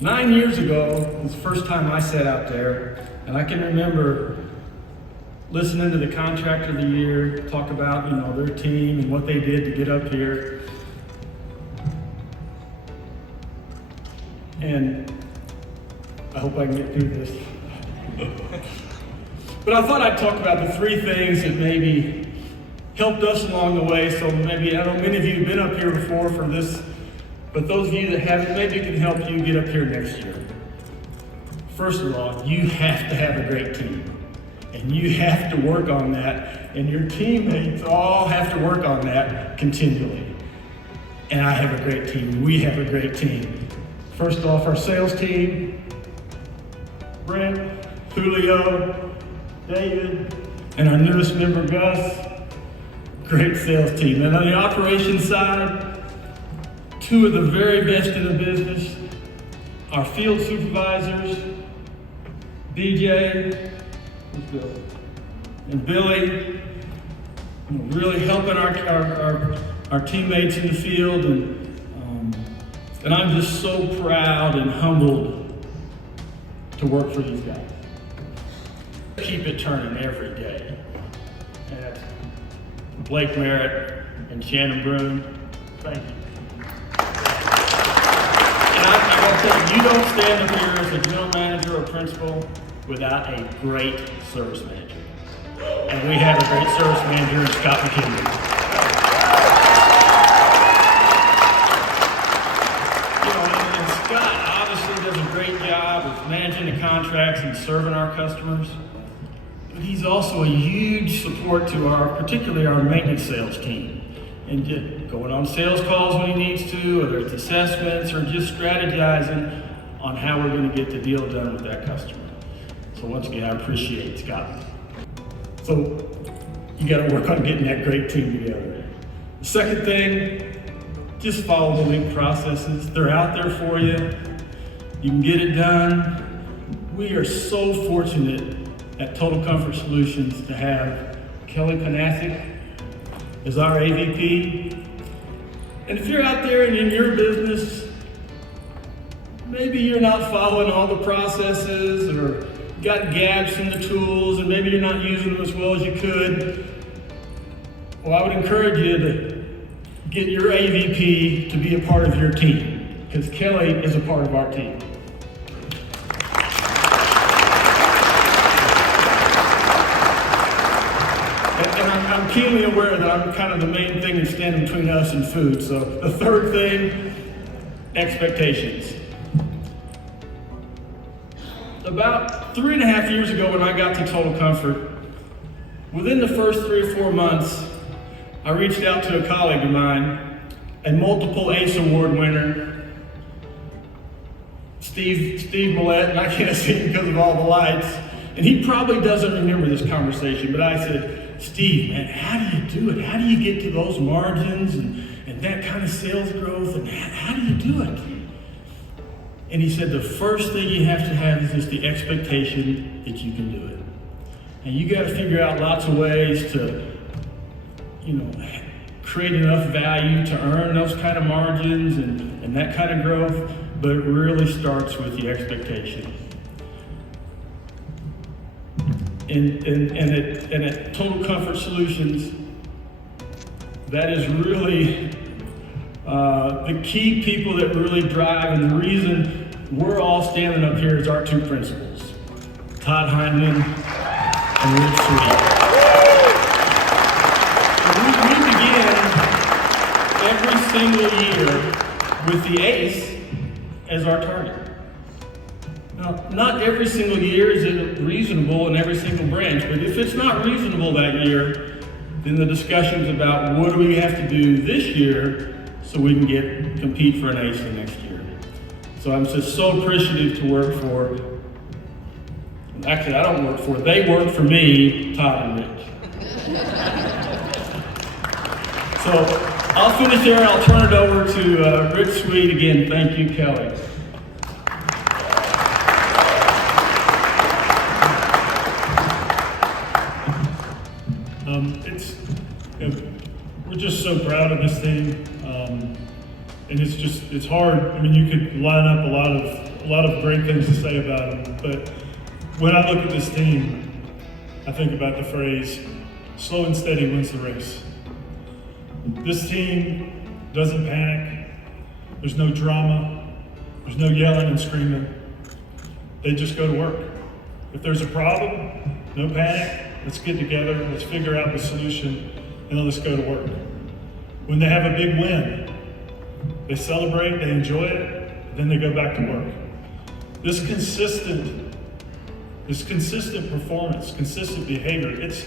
9 years ago was the first time I sat out there, and I can remember listening to the Contractor of the Year talk about, their team and what they did to get up here. And I hope I can get through this. But I thought I'd talk about the three things that maybe helped us along the way. So maybe, I know many of you have been up here before for this, but those of you that haven't, maybe it can help you get up here next year. First of all, you have to have a great team. And you have to work on that. And your teammates all have to work on that continually. And I have a great team. We have a great team. First off, our sales team, Brent, Julio, David, and our newest member, Gus. Great sales team. And on the operations side, two of the very best in the business, our field supervisors, BJ and Billy, really helping our teammates in the field, and I'm just so proud and humbled to work for these guys. Keep it turning every day. And that's Blake Merritt and Shannon Broom. Thank you. And I gotta tell you, you don't stand up here as a general manager or principal without a great service manager. And we have a great service manager in Scott McKinley. And Scott obviously does a great job of managing the contracts and serving our customers. But he's also a huge support to particularly our maintenance sales team. And just going on sales calls when he needs to, whether it's assessments or just strategizing on how we're going to get the deal done with that customer. So once again, I appreciate Scott. So you got to work on getting that great team together. The second thing, just follow the Linc processes. They're out there for you. You can get it done. We are so fortunate at Total Comfort Solutions to have Kelly Panasic as our AVP. And if you're out there and in your business, maybe you're not following all the processes or got gaps in the tools and maybe you're not using them as well as you could, well, I would encourage you to get your AVP to be a part of your team, because Kelly is a part of our team. And I'm keenly aware that I'm kind of the main thing that's standing between us and food. So the third thing, expectations. About 3.5 years ago when I got to Total Comfort, within the first 3 or 4 months, I reached out to a colleague of mine, a multiple ACE Award winner, Steve Millette, and I can't see him because of all the lights, and he probably doesn't remember this conversation, but I said, Steve, man, how do you do it? How do you get to those margins and that kind of sales growth, and how do you do it? And he said, the first thing you have to have is just the expectation that you can do it. And you got to figure out lots of ways to, create enough value to earn those kind of margins and that kind of growth, but it really starts with the expectation. And at Total Comfort Solutions, that is really the key people that really drive, and the reason we're all standing up here is our two principals, Todd Heinlein and Rich Sweet. We begin every single year with the ACE as our target. Now, not every single year is it reasonable in every single branch, but if it's not reasonable that year, then the discussion's about what do we have to do this year so we can compete for an ACE the next year. So I'm just so appreciative to work for, actually I don't work for, they work for me, Todd and Rich. So I'll finish there, I'll turn it over to Rich Sweet again. Thank you, Kelly. We're just so proud of this team, and it's hard. I mean, you could line up a lot of a lot of great things to say about them, but when I look at this team, I think about the phrase, slow and steady wins the race. This team doesn't panic. There's no drama. There's no yelling and screaming. They just go to work. If there's a problem, no panic. Let's get together. Let's figure out the solution, and let's go to work. When they have a big win, they celebrate, they enjoy it, then they go back to work. This consistent performance, consistent behavior, it's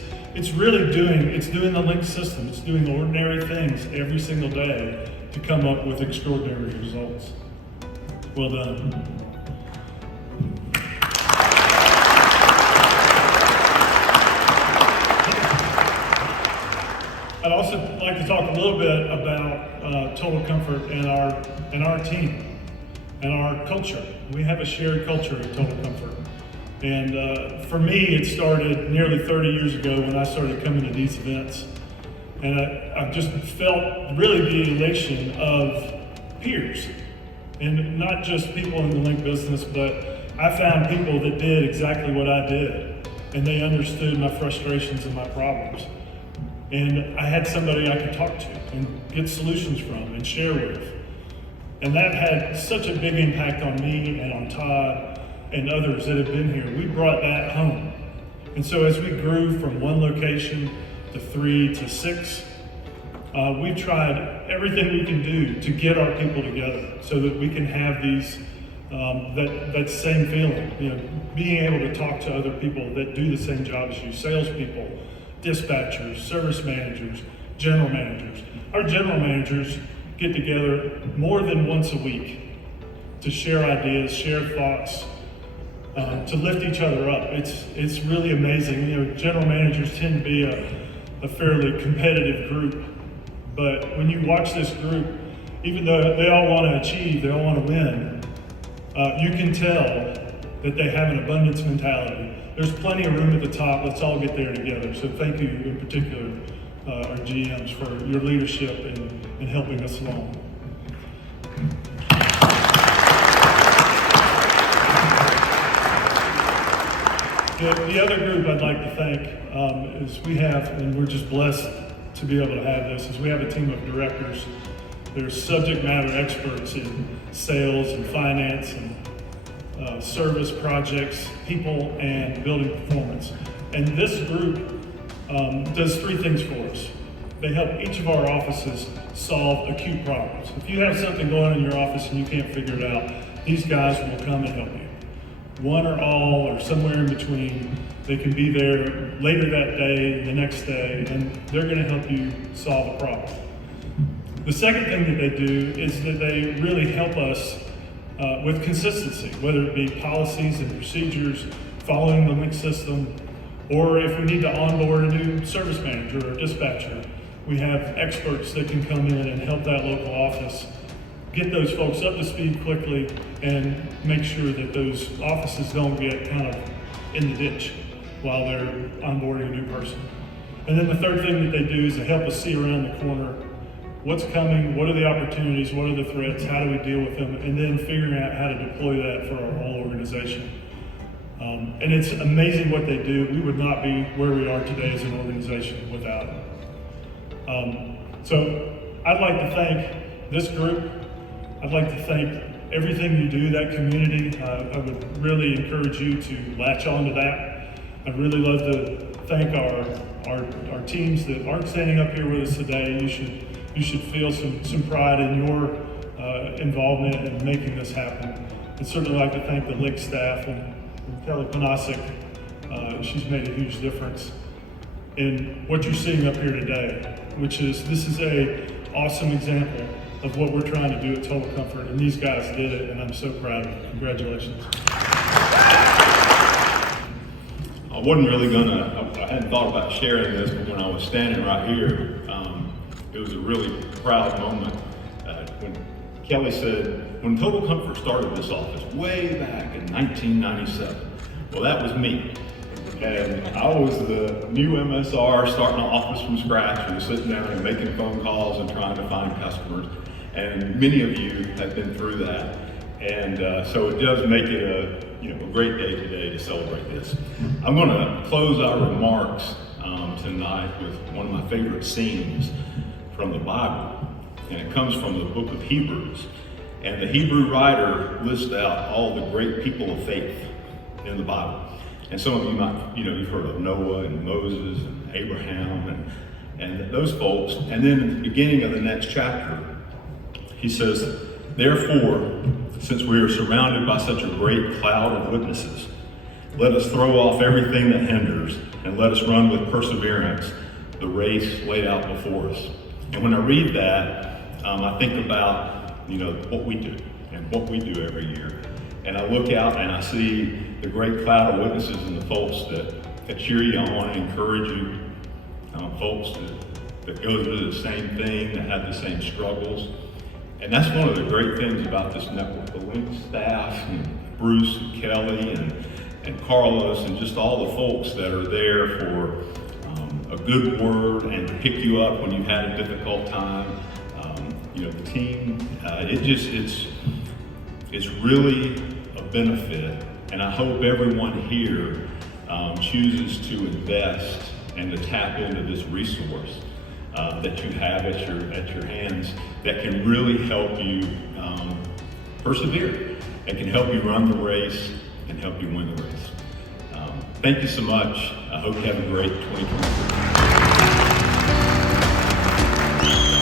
doing the Linc system. It's doing ordinary things every single day to come up with extraordinary results. Well done. I'd also like to talk a little bit about Total Comfort and our team and our culture. We have a shared culture at Total Comfort. And for me, it started nearly 30 years ago when I started coming to these events. And I just felt really the elation of peers. And not just people in the Linc business, but I found people that did exactly what I did. And they understood my frustrations and my problems. And I had somebody I could talk to and get solutions from and share with. And that had such a big impact on me and on Todd and others that have been here. We brought that home. And so as we grew from one location to 3 to 6, we've tried everything we can do to get our people together so that we can have these, that same feeling, being able to talk to other people that do the same job as you, salespeople, dispatchers, service managers, general managers. Our general managers get together more than once a week to share ideas, share thoughts, to lift each other up. It's really amazing. General managers tend to be a fairly competitive group, but when you watch this group, even though they all want to achieve, they all want to win, you can tell that they have an abundance mentality. There's plenty of room at the top. Let's all get there together. So thank you in particular, our GMs, for your leadership and helping us along. The other group I'd like to thank is we have, and we're just blessed to be able to have this, is we have a team of directors. They're subject matter experts in sales and finance and service projects, people, and building performance. And this group does 3 things for us. They help each of our offices solve acute problems. If you have something going on in your office and you can't figure it out, these guys will come and help you. One or all or somewhere in between, they can be there later that day, the next day, and they're going to help you solve a problem. The second thing that they do is that they really help us with consistency, whether it be policies and procedures, following the Linc system, or if we need to onboard a new service manager or dispatcher, we have experts that can come in and help that local office get those folks up to speed quickly and make sure that those offices don't get kind of in the ditch while they're onboarding a new person. And then the third thing that they do is to help us see around the corner what's coming, what are the opportunities, what are the threats, how do we deal with them, and then figuring out how to deploy that for our whole organization. And it's amazing what they do. We would not be where we are today as an organization without them. So I'd like to thank this group. I'd like to thank everything you do, that community. I would really encourage you to latch on to that. I'd really love to thank our teams that aren't standing up here with us today. You should feel some pride in your involvement in making this happen. I'd certainly like to thank the Linc staff and Kelly Panasic. She's made a huge difference in what you're seeing up here today, this is a awesome example of what we're trying to do at Total Comfort, and these guys did it, and I'm so proud of them. Congratulations. I wasn't really I hadn't thought about sharing this, but when I was standing right here, it was a really proud moment when Kelly said, when Total Comfort started this office way back in 1997, well, that was me. And I was the new MSR starting an office from scratch and sitting down and making phone calls and trying to find customers. And many of you have been through that. And so it does make it a great day today to celebrate this. I'm going to close our remarks tonight with one of my favorite scenes from the Bible, and it comes from the book of Hebrews. And the Hebrew writer lists out all the great people of faith in the Bible. And some of you might, you've heard of Noah and Moses and Abraham and those folks. And then at the beginning of the next chapter, he says, therefore, since we are surrounded by such a great cloud of witnesses, let us throw off everything that hinders and let us run with perseverance the race laid out before us. And when I read that, I think about, what we do and what we do every year. And I look out and I see the great cloud of witnesses and the folks that cheer you on and encourage you, folks that go through the same thing, that have the same struggles. And that's one of the great things about this network. The Linc staff, and Bruce and Kelly and Carlos and just all the folks that are there for a good word and to pick you up when you've had a difficult time. The team, it's really a benefit, and I hope everyone here chooses to invest and to tap into this resource that you have at your hands that can really help you persevere and can help you run the race and help you win the race. Thank you so much. I hope you have a great 2023.